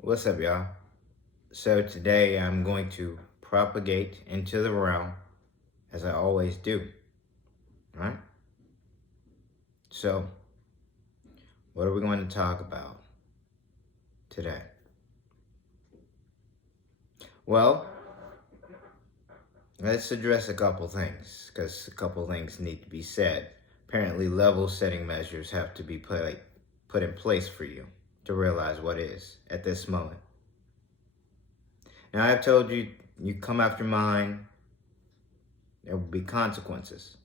What's up, y'all? So today I'm going to propagate into the realm as I always do, right? So, what are we going to talk about today? Well, let's address a couple things because a couple things need to be said. Apparently, level setting measures have to be put in place for you to realize what is at this moment. Now, I've told you, you come after mine, there will be consequences.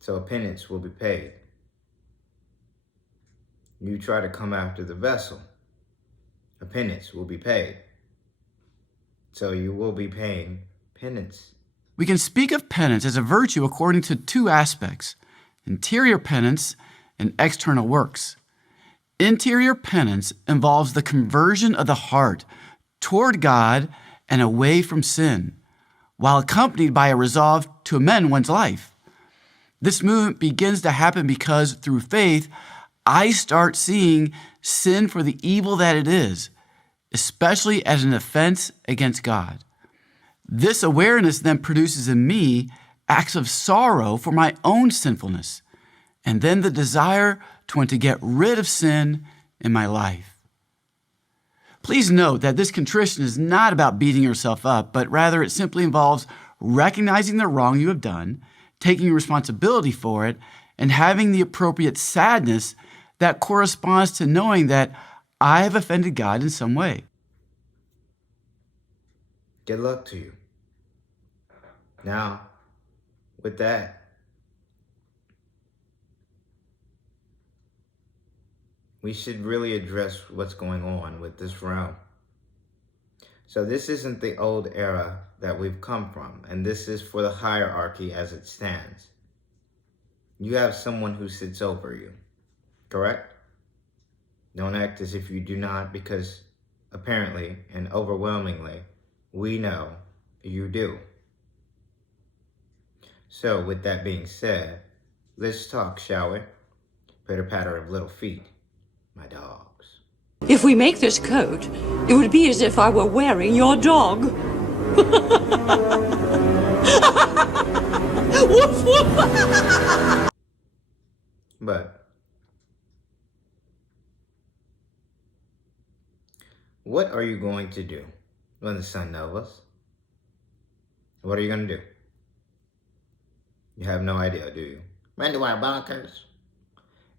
So a penance will be paid. You try to come after the vessel, a penance will be paid. So you will be paying penance. We can speak of penance as a virtue according to two aspects: interior penance and external works. Interior penance involves the conversion of the heart toward God and away from sin, while accompanied by a resolve to amend one's life. This movement begins to happen because through faith, I start seeing sin for the evil that it is, especially as an offense against God. This awareness then produces in me acts of sorrow for my own sinfulness, and then the desire to want to get rid of sin in my life. Please note that this contrition is not about beating yourself up, but rather it simply involves recognizing the wrong you have done, taking responsibility for it, and having the appropriate sadness that corresponds to knowing that I have offended God in some way. Good luck to you. Now, with that, we should really address what's going on with this realm. So this isn't the old era that we've come from, and this is for the hierarchy as it stands. You have someone who sits over you, correct? Don't act as if you do not, because apparently and overwhelmingly, we know you do. So with that being said, let's talk, shall we? Pitter patter of little feet, my dogs. If we make this coat, it would be as if I were wearing your dog. Woof, woof. But what are you going to do when the sun novas? What are you going to do? You have no idea, do you? Run to our bunkers.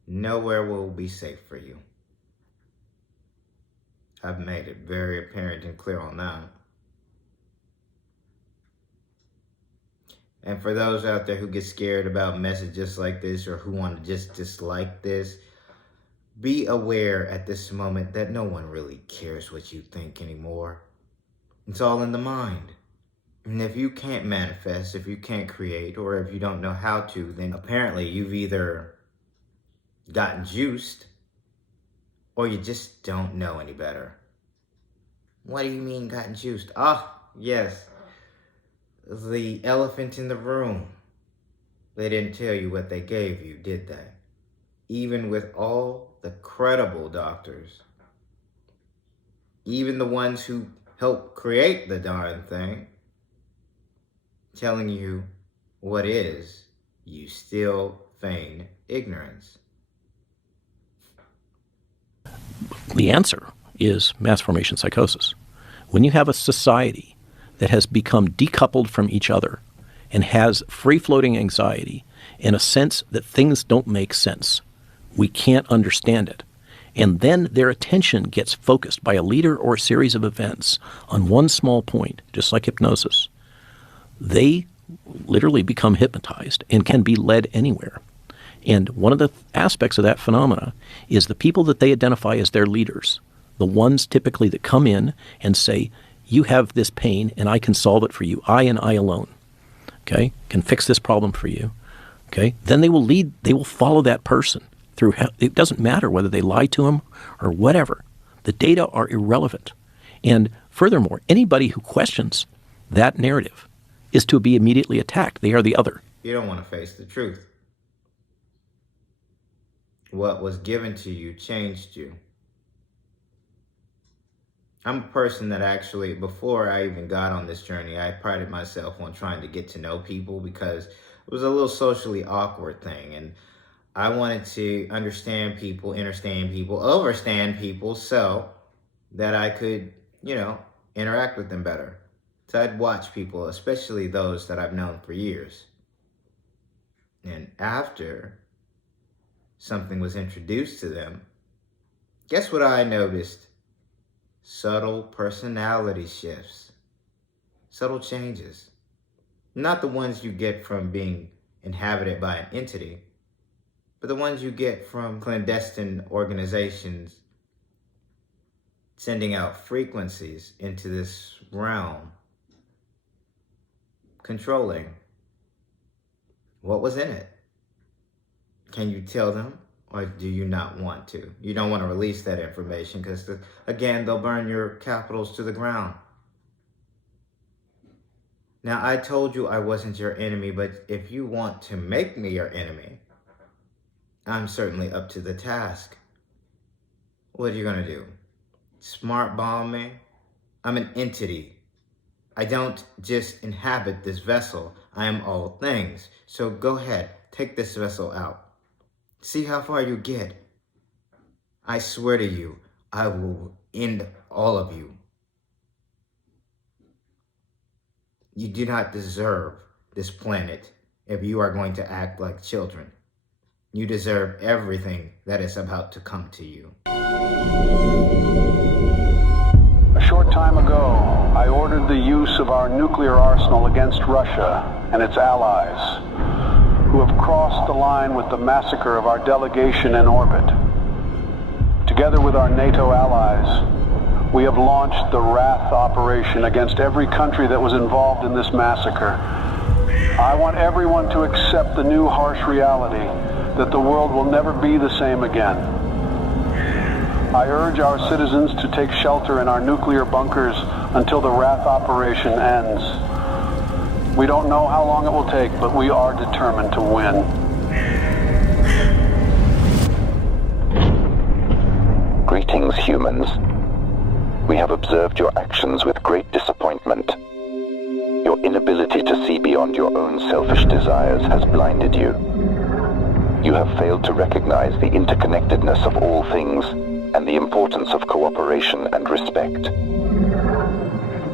Nowhere will be safe for you. I've made it very apparent and clear on that. And for those out there who get scared about messages like this or who want to just dislike this, be aware at this moment that no one really cares what you think anymore. It's all in the mind. And if you can't manifest, if you can't create, or if you don't know how to, then apparently you've either gotten juiced or you just don't know any better. What do you mean gotten juiced? Ah, yes. The elephant in the room. They didn't tell you what they gave you, did they? Even with all the credible doctors, even the ones who helped create the darn thing, telling you what is, you still feign ignorance. The answer is mass formation psychosis. When you have a society that has become decoupled from each other and has free-floating anxiety and a sense that things don't make sense, we can't understand it, and then their attention gets focused by a leader or a series of events on one small point, just like hypnosis, they literally become hypnotized and can be led anywhere. And one of the aspects of that phenomena is the people that they identify as their leaders, the ones typically that come in and say, you have this pain and I can solve it for you. I and I alone, okay, can fix this problem for you. Okay, then they will follow that person through. It doesn't matter whether they lie to him or whatever. The data are irrelevant. And furthermore, anybody who questions that narrative is to be immediately attacked. They are the other. You don't want to face the truth. What was given to you changed you. I'm a person that actually, before I even got on this journey, I prided myself on trying to get to know people because it was a little socially awkward thing. And I wanted to understand people, understand people, overstand people so that I could, interact with them better. So I'd watch people, especially those that I've known for years. And after something was introduced to them, guess what I noticed? Subtle personality shifts, subtle changes. Not the ones you get from being inhabited by an entity, but the ones you get from clandestine organizations sending out frequencies into this realm, controlling what was in it. Can you tell them, or do you not want to? You don't want to release that information because, again, they'll burn your capitals to the ground. Now, I told you I wasn't your enemy, but if you want to make me your enemy, I'm certainly up to the task. What are you going to do? Smart bomb me? I'm an entity. I don't just inhabit this vessel. I am all things. So go ahead, take this vessel out. See how far you get. I swear to you, I will end all of you. You do not deserve this planet if you are going to act like children. You deserve everything that is about to come to you. A short time ago, I ordered the use of our nuclear arsenal against Russia and its allies, who have crossed the line with the massacre of our delegation in orbit. Together with our NATO allies, we have launched the Wrath operation against every country that was involved in this massacre. I want everyone to accept the new harsh reality that the world will never be the same again. I urge our citizens to take shelter in our nuclear bunkers until the Wrath operation ends. We don't know how long it will take, but we are determined to win. Greetings, humans. We have observed your actions with great disappointment. Your inability to see beyond your own selfish desires has blinded you. You have failed to recognize the interconnectedness of all things and the importance of cooperation and respect.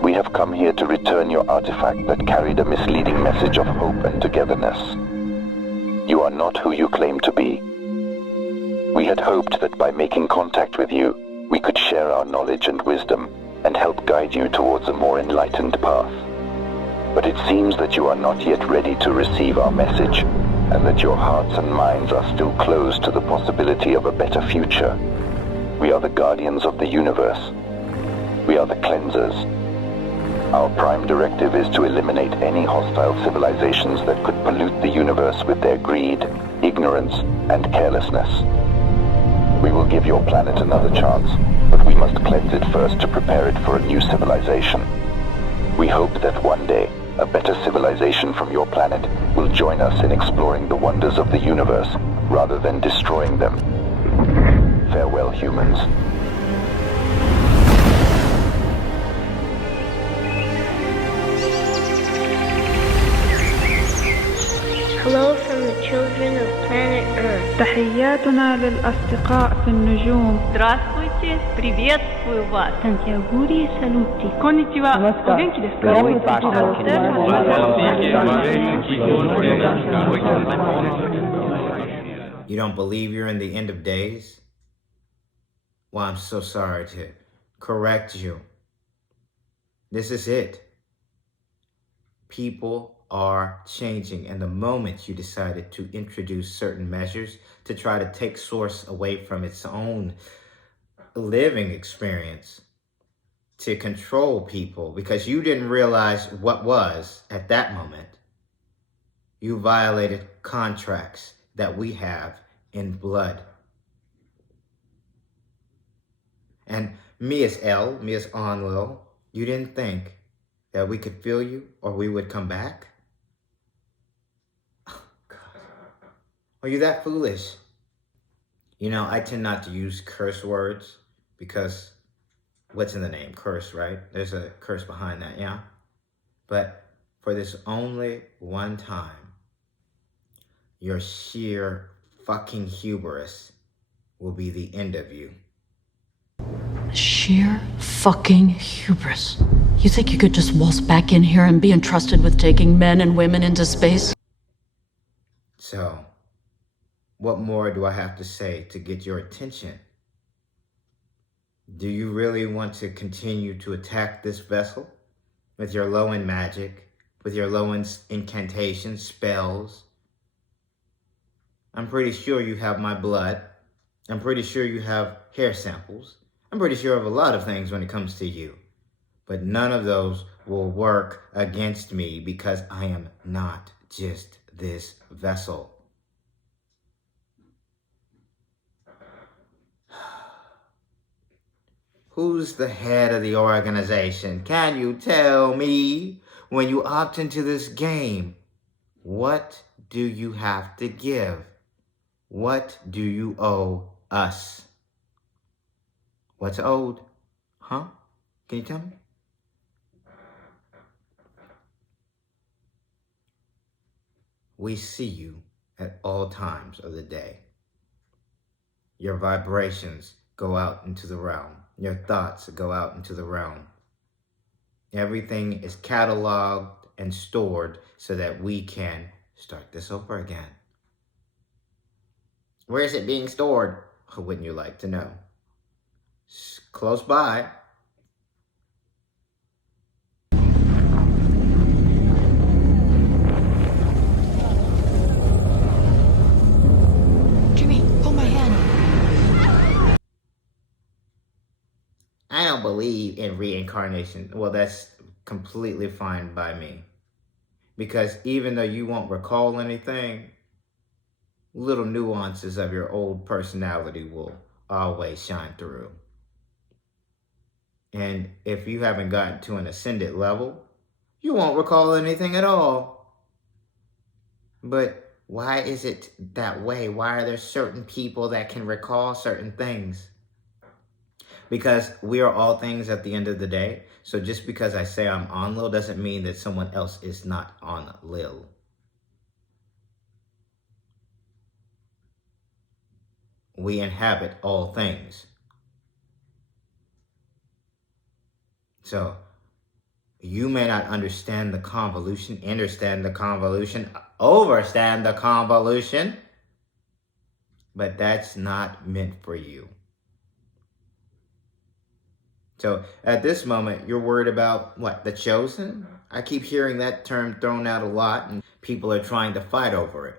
We have come here to return your artifact that carried a misleading message of hope and togetherness. You are not who you claim to be. We had hoped that by making contact with you, we could share our knowledge and wisdom and help guide you towards a more enlightened path. But it seems that you are not yet ready to receive our message, and that your hearts and minds are still closed to the possibility of a better future. We are the guardians of the universe. We are the cleansers. Our prime directive is to eliminate any hostile civilizations that could pollute the universe with their greed, ignorance, and carelessness. We will give your planet another chance, but we must cleanse it first to prepare it for a new civilization. We hope that one day, a better civilization from your planet will join us in exploring the wonders of the universe, rather than destroying them. Farewell, humans. Hello from the children of planet Earth. تحياتنا للأصدقاء في النجوم. Здравствуйте, приветствую вас. Tantiaguri saluti. Konnichiwa. O genki desu ka? You don't believe you're in the end of days? Well, I'm so sorry to correct you. This is it. People are changing, and the moment you decided to introduce certain measures to try to take source away from its own living experience to control people because you didn't realize what was at that moment, you violated contracts that we have in blood. And MiKa'El, Miss Onwell, you didn't think that we could feel you or we would come back? Oh, God. Are you that foolish? You know, I tend not to use curse words because what's in the name? Curse, right? There's a curse behind that, yeah? But for this only one time, your sheer fucking hubris will be the end of you. Sheer fucking hubris. You think you could just waltz back in here and be entrusted with taking men and women into space? So, what more do I have to say to get your attention? Do you really want to continue to attack this vessel with your low-end magic, with your low-end incantations, spells? I'm pretty sure you have my blood. I'm pretty sure you have hair samples. I'm pretty sure of a lot of things when it comes to you. But none of those will work against me because I am not just this vessel. Who's the head of the organization? Can you tell me? When you opt into this game, what do you have to give? What do you owe us? What's owed? Huh? Can you tell me? We see you at all times of the day. Your vibrations go out into the realm. Your thoughts go out into the realm. Everything is cataloged and stored so that we can start this over again. Where is it being stored? Wouldn't you like to know? Close by. Jimmy, hold my hand. I don't believe in reincarnation. Well, that's completely fine by me. Because even though you won't recall anything, little nuances of your old personality will always shine through. And if you haven't gotten to an ascended level, you won't recall anything at all. But why is it that way? Why are there certain people that can recall certain things? Because we are all things at the end of the day. So just because I say I'm on Lil doesn't mean that someone else is not on Lil. We inhabit all things. So you may not understand the convolution, understand the convolution, overstand the convolution, but that's not meant for you. So at this moment, you're worried about what? The chosen? I keep hearing that term thrown out a lot and people are trying to fight over it.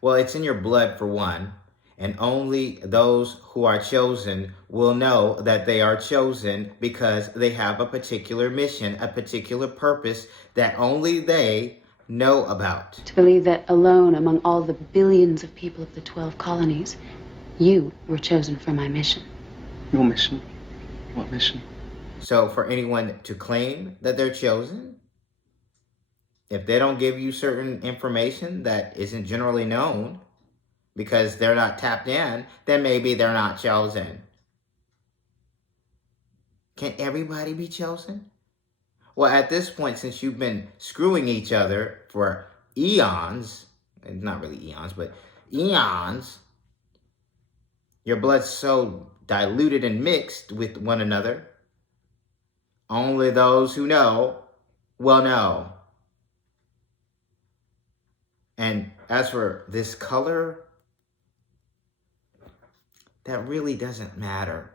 Well, it's in your blood for one, and only those who are chosen will know that they are chosen because they have a particular mission, a particular purpose that only they know about. To believe that alone among all the billions of people of the 12 colonies, you were chosen for my mission. Your mission? What mission? So for anyone to claim that they're chosen, if they don't give you certain information that isn't generally known because they're not tapped in, then maybe they're not chosen. Can everybody be chosen? Well, at this point, since you've been screwing each other for eons, not really eons, but eons, your blood's so diluted and mixed with one another, only those who know will know. And as for this color, that really doesn't matter.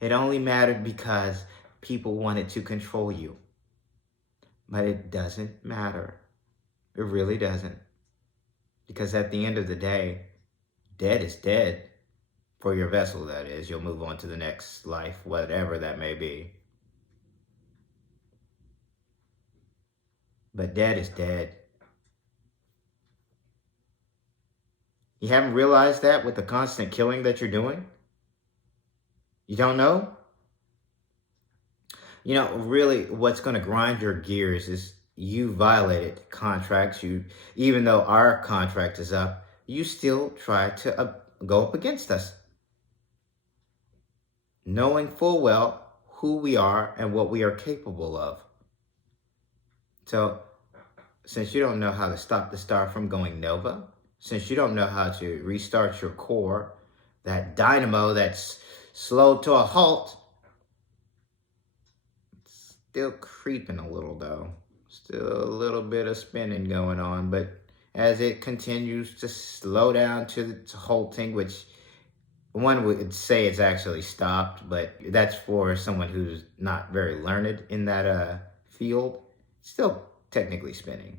It only mattered because people wanted to control you. But it doesn't matter. It really doesn't. Because at the end of the day, dead is dead. For your vessel, that is. You'll move on to the next life, whatever that may be. But dead is dead. You haven't realized that with the constant killing that you're doing? You don't know? You know, really, what's going to grind your gears is you violated contracts. Even though our contract is up, you still try to go up against us. Knowing full well who we are and what we are capable of. So, since you don't know how to stop the star from going nova, since you don't know how to restart your core, that dynamo that's slowed to a halt, it's still creeping a little though. Still a little bit of spinning going on, but as it continues to slow down to halting, which one would say it's actually stopped, but that's for someone who's not very learned in that field. It's still technically spinning,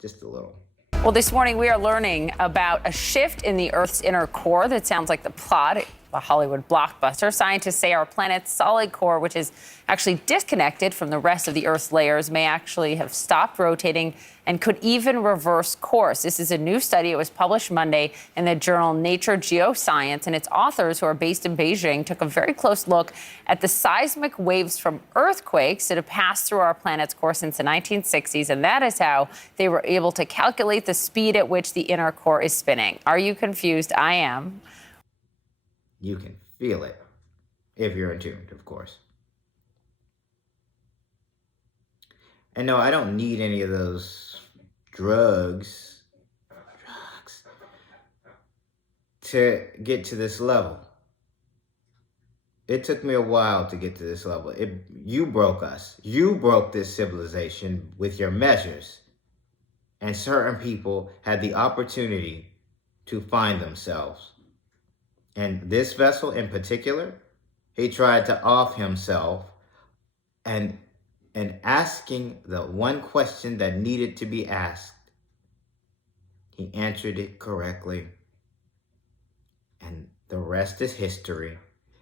just a little. Well, this morning we are learning about a shift in the Earth's inner core that sounds like the plot of a Hollywood blockbuster. Scientists say our planet's solid core, which is actually disconnected from the rest of the Earth's layers, may actually have stopped rotating and could even reverse course. This is a new study. It was published Monday in the journal Nature Geoscience, and its authors, who are based in Beijing, took a very close look at the seismic waves from earthquakes that have passed through our planet's core since the 1960s, and that is how they were able to calculate the speed at which the inner core is spinning. Are you confused? I am. You can feel it if you're attuned, of course. And no, I don't need any of those drugs to get to this level. It took me a while to get to this level. You broke us. You broke this civilization with your measures. And certain people had the opportunity to find themselves. And this vessel in particular, he tried to off himself and asking the one question that needed to be asked. He answered it correctly. And the rest is history.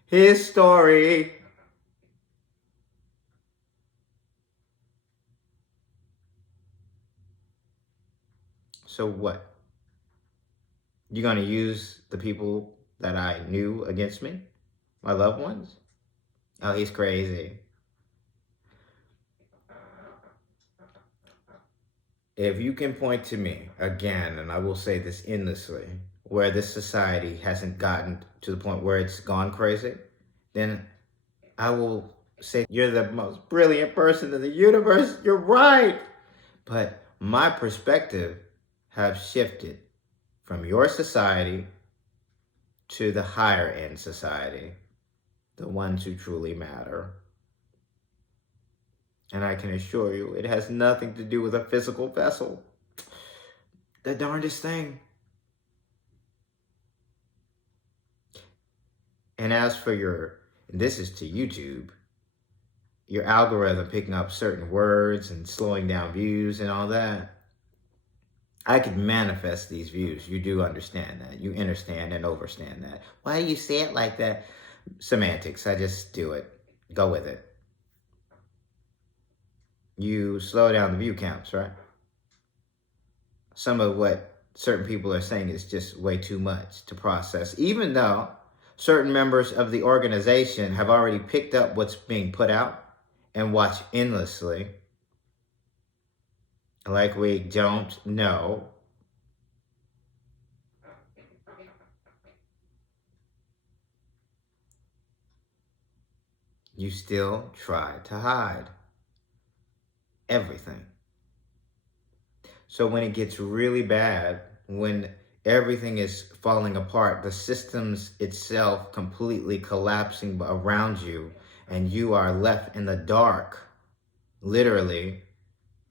His story. So what? You gonna use the people that I knew against me? My loved ones? Oh, he's crazy. If you can point to me again, and I will say this endlessly, where this society hasn't gotten to the point where it's gone crazy, then I will say you're the most brilliant person in the universe. You're right. But my perspective have shifted from your society to the higher end society, the ones who truly matter. And I can assure you, it has nothing to do with a physical vessel. The darndest thing. And as for this is to YouTube, your algorithm picking up certain words and slowing down views and all that, I could manifest these views. You do understand that. You understand and overstand that. Why do you say it like that? Semantics. I just do it. Go with it. You slow down the view counts, right? Some of what certain people are saying is just way too much to process, even though certain members of the organization have already picked up what's being put out and watch endlessly. Like we don't know. You still try to hide everything. So when it gets really bad, when everything is falling apart, the systems itself completely collapsing around you, and you are left in the dark, literally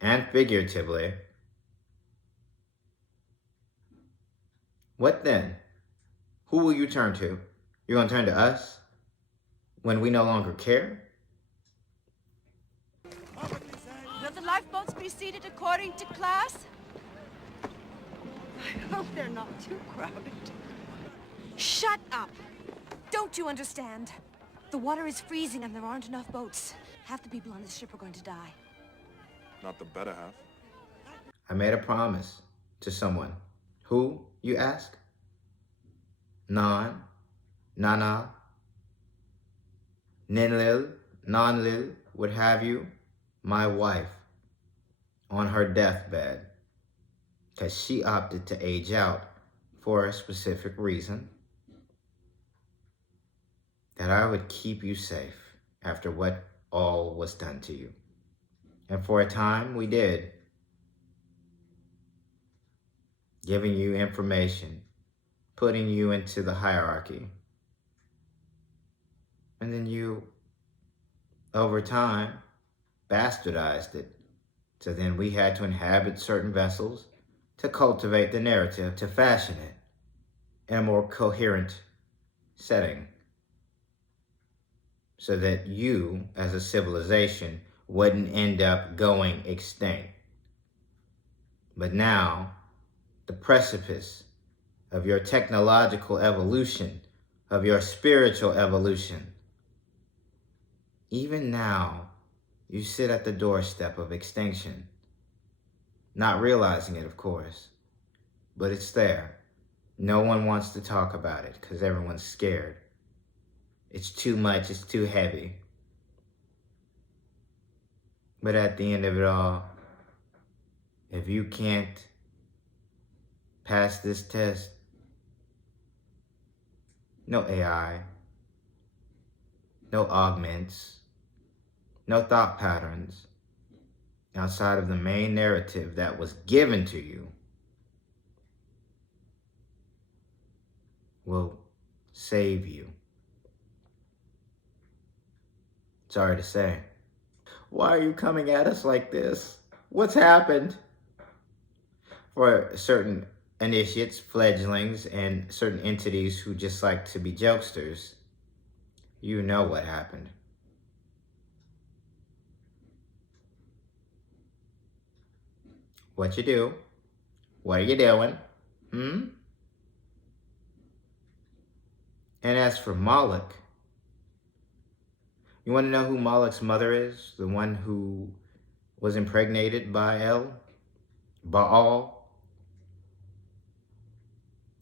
and figuratively, what then? Who will you turn to? You're going to turn to us when we no longer care? Will the lifeboats be seated according to class? I hope they're not too crowded. Shut up! Don't you understand? The water is freezing and there aren't enough boats. Half the people on this ship are going to die. Not the better half. I made a promise to someone. Who, you ask? Nana, Ninlil, Nanlil, what have you, my wife, on her deathbed, because she opted to age out for a specific reason, that I would keep you safe. after what all was done to you. And for a time, we did. Giving you information, putting you into the hierarchy. And then you, over time, bastardized it. So then we had to inhabit certain vessels to cultivate the narrative, to fashion it in a more coherent setting, so that you, as a civilization, wouldn't end up going extinct. But now, the precipice of your technological evolution, of your spiritual evolution, even now, you sit at the doorstep of extinction. Not realizing it, of course, but it's there. No one wants to talk about it because everyone's scared. It's too much, it's too heavy. But at the end of it all, if you can't pass this test, no AI, no augments, no thought patterns outside of the main narrative that was given to you will save you. Sorry to say. Why are you coming at us like this? What's happened? For certain initiates, fledglings, and certain entities who just like to be jokesters, you know what happened. What you do? What are you doing? And as for Moloch, you want to know who Moloch's mother is? The one who was impregnated by Baal?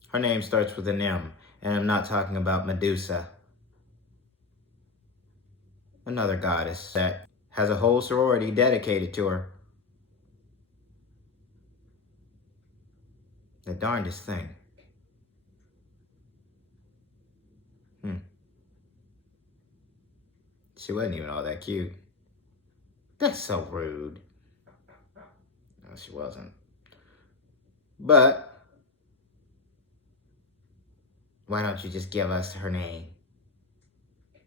Her name starts with an M, and I'm not talking about Medusa. Another goddess that has a whole sorority dedicated to her. The darndest thing. She wasn't even all that cute. That's so rude. No, she wasn't. But why don't you just give us her name?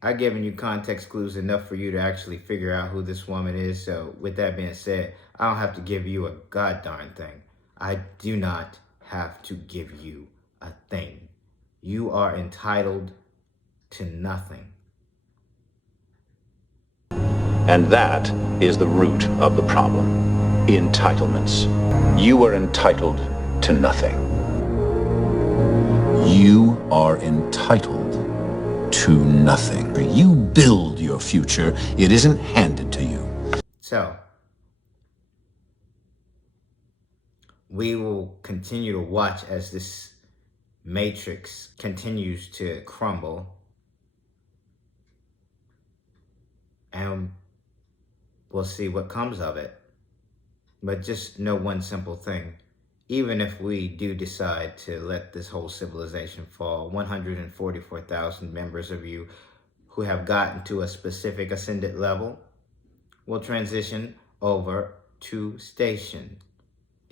I've given you context clues enough for you to actually figure out who this woman is. So with that being said, I don't have to give you a goddarn thing. I do not have to give you a thing. You are entitled to nothing. And that is the root of the problem. Entitlements. You are entitled to nothing. You are entitled to nothing. You build your future. It isn't handed to you. So, we will continue to watch as this matrix continues to crumble. And we'll see what comes of it. But just know one simple thing. Even if we do decide to let this whole civilization fall, 144,000 members of you who have gotten to a specific ascendant level will transition over to station.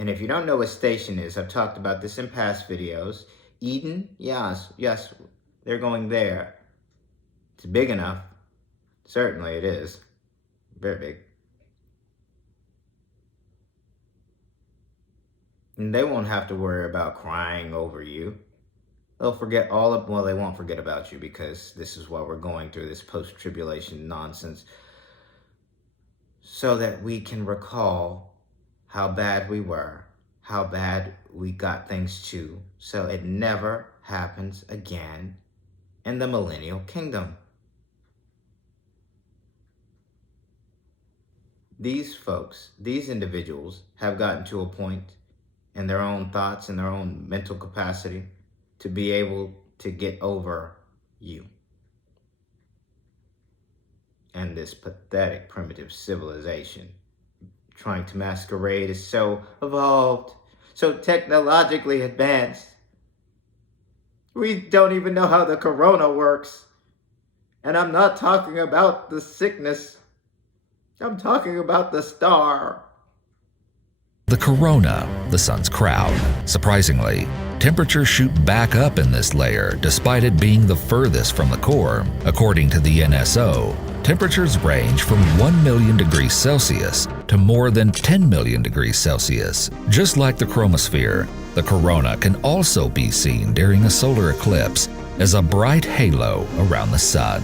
And if you don't know what station is, I've talked about this in past videos. Eden, yes, they're going there. It's big enough. Certainly it is. Very big. And they won't have to worry about crying over you. They'll forget all of, well, they won't forget about you because this is what we're going through, this post-tribulation nonsense, so that we can recall how bad we were, how bad we got things to, so it never happens again in the millennial kingdom. These folks, these individuals have gotten to a point in their own thoughts and their own mental capacity to be able to get over you and this pathetic primitive civilization trying to masquerade as so evolved, so technologically advanced. We don't even know how the corona works. And I'm not talking about the sickness. I'm talking about the star. The corona, the sun's crown. Surprisingly, temperatures shoot back up in this layer despite it being the furthest from the core. According to the NSO, temperatures range from 1 million degrees Celsius to more than 10 million degrees Celsius. Just like the chromosphere, the corona can also be seen during a solar eclipse as a bright halo around the sun.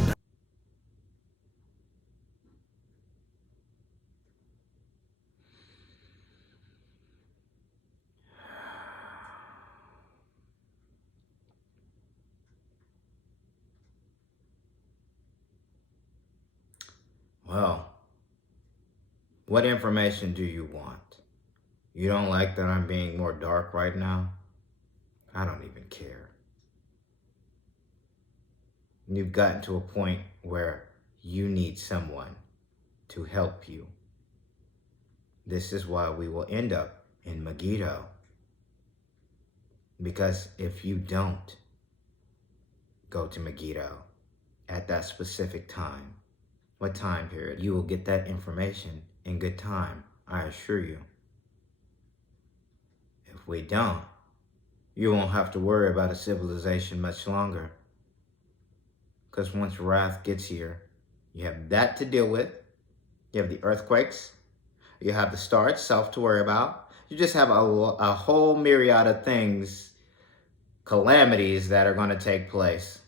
Well, what information do you want? You don't like that I'm being more dark right now? I don't even care. You've gotten to a point where you need someone to help you. This is why we will end up in Megiddo. Because if you don't go to Megiddo at that specific time, what time period, you will get that information in good time, I assure you. If we don't, you won't have to worry about a civilization much longer. Because once wrath gets here, you have that to deal with. You have the earthquakes. You have the star itself to worry about. You just have a whole myriad of things, calamities that are going to take place.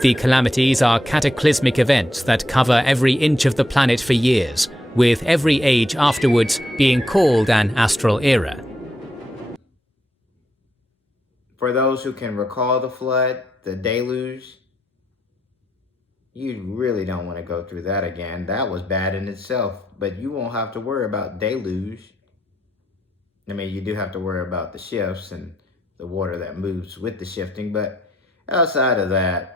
The calamities are cataclysmic events that cover every inch of the planet for years, with every age afterwards being called an astral era. For those who can recall the flood, the deluge, you really don't want to go through that again. That was bad in itself, but you won't have to worry about deluge. I mean, you do have to worry about the shifts and the water that moves with the shifting, but outside of that,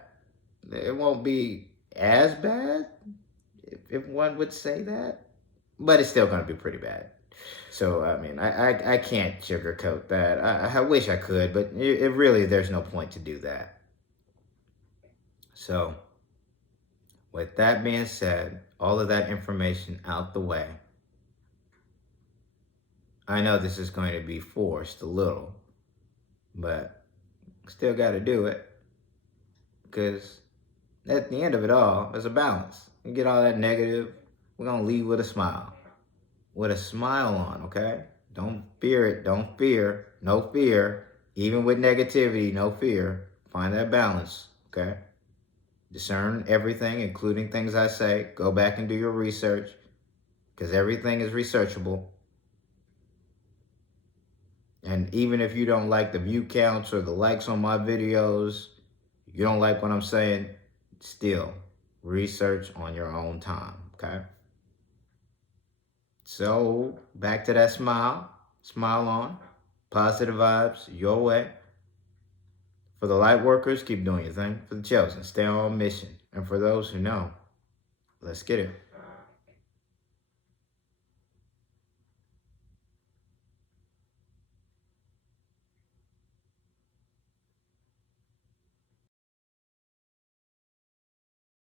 it won't be as bad, if one would say that, but it's still going to be pretty bad. So, I mean, I can't sugarcoat that. I wish I could, but it really, there's no point to do that. So, with that being said, all of that information out the way, I know this is going to be forced a little, but still got to do it, because at the end of it all, there's a balance. You get all that negative, we're going to leave with a smile. With a smile on, okay? Don't fear it. Don't fear. No fear. Even with negativity, no fear. Find that balance, okay? Discern everything, including things I say. Go back and do your research, because everything is researchable. And even if you don't like the view counts or the likes on my videos, you don't like what I'm saying, still research on your own time, okay? So back to that smile. Smile on. Positive vibes your way. For the light workers, keep doing your thing. For the chosen, stay on mission. And for those who know, let's get it.